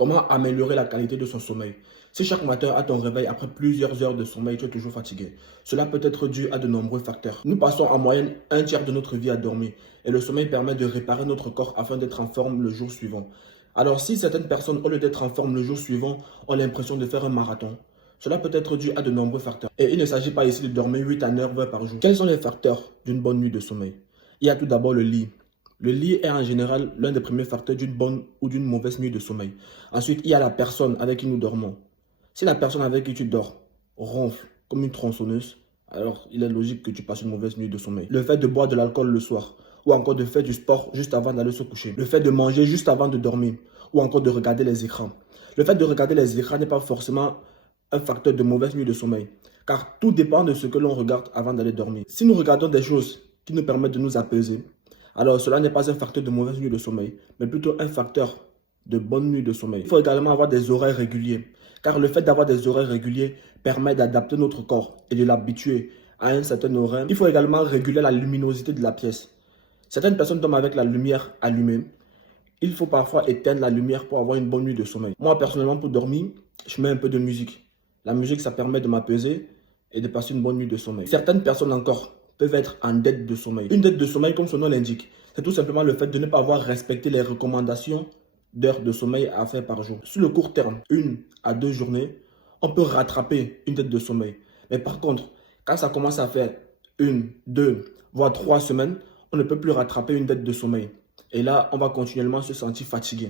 Comment améliorer la qualité de son sommeil? Si chaque matin à ton réveil, après plusieurs heures de sommeil, tu es toujours fatigué, cela peut être dû à de nombreux facteurs. Nous passons en moyenne un tiers de notre vie à dormir et le sommeil permet de réparer notre corps afin d'être en forme le jour suivant. Alors si certaines personnes, au lieu d'être en forme le jour suivant, ont l'impression de faire un marathon, cela peut être dû à de nombreux facteurs. Et il ne s'agit pas ici de dormir 8 à 9 heures par jour. Quels sont les facteurs d'une bonne nuit de sommeil? Il y a tout d'abord le lit. Le lit est en général l'un des premiers facteurs d'une bonne ou d'une mauvaise nuit de sommeil. Ensuite, il y a la personne avec qui nous dormons. Si la personne avec qui tu dors ronfle comme une tronçonneuse, alors il est logique que tu passes une mauvaise nuit de sommeil. Le fait de boire de l'alcool le soir, ou encore de faire du sport juste avant d'aller se coucher. Le fait de manger juste avant de dormir, ou encore de regarder les écrans. Le fait de regarder les écrans n'est pas forcément un facteur de mauvaise nuit de sommeil, car tout dépend de ce que l'on regarde avant d'aller dormir. Si nous regardons des choses qui nous permettent de nous apaiser, alors cela n'est pas un facteur de mauvaise nuit de sommeil, mais plutôt un facteur de bonne nuit de sommeil. Il faut également avoir des horaires réguliers, car le fait d'avoir des horaires réguliers permet d'adapter notre corps et de l'habituer à un certain horaire. Il faut également réguler la luminosité de la pièce. Certaines personnes dorment avec la lumière allumée. Il faut parfois éteindre la lumière pour avoir une bonne nuit de sommeil. Moi, personnellement, pour dormir, je mets un peu de musique. La musique, ça permet de m'apaiser et de passer une bonne nuit de sommeil. Certaines personnes encore peuvent être en dette de sommeil. Une dette de sommeil, comme son nom l'indique, c'est tout simplement le fait de ne pas avoir respecté les recommandations d'heures de sommeil à faire par jour. Sur le court terme, 1 à 2 journées, on peut rattraper une dette de sommeil. Mais par contre, quand ça commence à faire 1, 2, voire 3 semaines, on ne peut plus rattraper une dette de sommeil. Et là, on va continuellement se sentir fatigué.